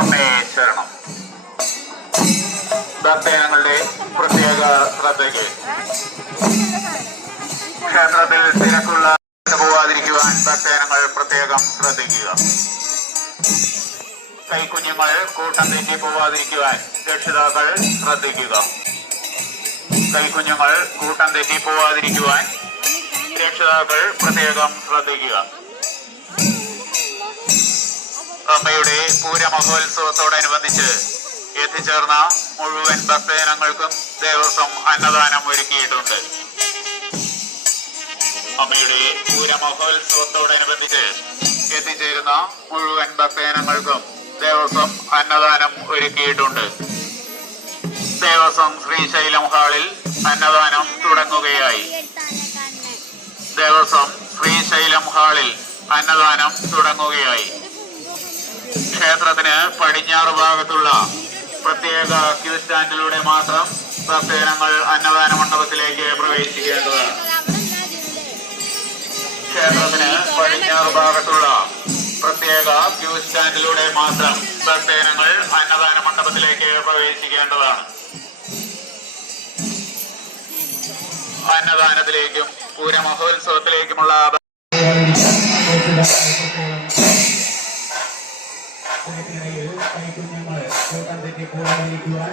അമ്മയെ ശരണം. ഭക്തജനങ്ങളുടെ പ്രത്യേക ശ്രദ്ധയ്ക്ക് ക്ഷേത്രത്തിൽ തിരക്കുള്ള പോവാതിരിക്കുവാൻ ഭക്തജനങ്ങൾ പ്രത്യേകം ശ്രദ്ധിക്കുക. കൈക്കുഞ്ഞുങ്ങൾ കൂട്ടം തെറ്റി പോവാതിരിക്കുവാൻ രക്ഷിതാക്കൾ ശ്രദ്ധിക്കുക. കൈക്കുഞ്ഞുങ്ങൾ കൂട്ടം തെറ്റി പോവാതിരിക്കുവാൻ രക്ഷിതാക്കൾ പ്രത്യേകം ശ്രദ്ധിക്കുക. അമ്മയുടെ പൂരമഹോത്സവത്തോടനുബന്ധിച്ച് എത്തിച്ചേർന്ന മുഴുവൻ ഭക്തജനങ്ങൾക്കും ദേവസ്വം അന്നദാനം ഒരുക്കിയിട്ടുണ്ട്. അമ്മയുടെ പൂരമഹോത്സവത്തോടനുബന്ധിച്ച് എത്തിച്ചേരുന്ന മുഴുവൻ ഭക്തജനങ്ങൾക്കും ദേവസ്വം അന്നദാനം ഒരുക്കിയിട്ടുണ്ട്. ദേവസ്വം ശ്രീശൈലം ഹാളിൽ അന്നദാനം തുടങ്ങുകയായി. ദേവസ്വം ശ്രീശൈലം ഹാളിൽ അന്നദാനം തുടങ്ങുകയായി. ക്ഷേത്രത്തിന് പടിഞ്ഞാറ് ഭാഗത്തുള്ള പ്രത്യേക ക്യൂ സ്റ്റാൻഡിലൂടെ മാത്രം ഭക്തജനങ്ങൾ അന്നദാന മണ്ഡപത്തിലേക്ക് പ്രവേശിക്കേണ്ടതാണ്. ക്ഷേത്രത്തിന് പടിഞ്ഞാറ് ഭാഗത്തുള്ള പ്രത്യേക ക്യൂ സ്റ്റാൻഡിലൂടെ മാത്രം ഭക്തജനങ്ങൾ അന്നദാന മണ്ഡപത്തിലേക്ക് പ്രവേശിക്കേണ്ടതാണ്. അന്നദാനത്തിലേക്കും പൂരമഹോത്സവത്തിലേക്കുമുള്ള കൈക്കുഞ്ഞുങ്ങൾ കൂട്ടം തെറ്റി പോകാതിരിക്കുവാൻ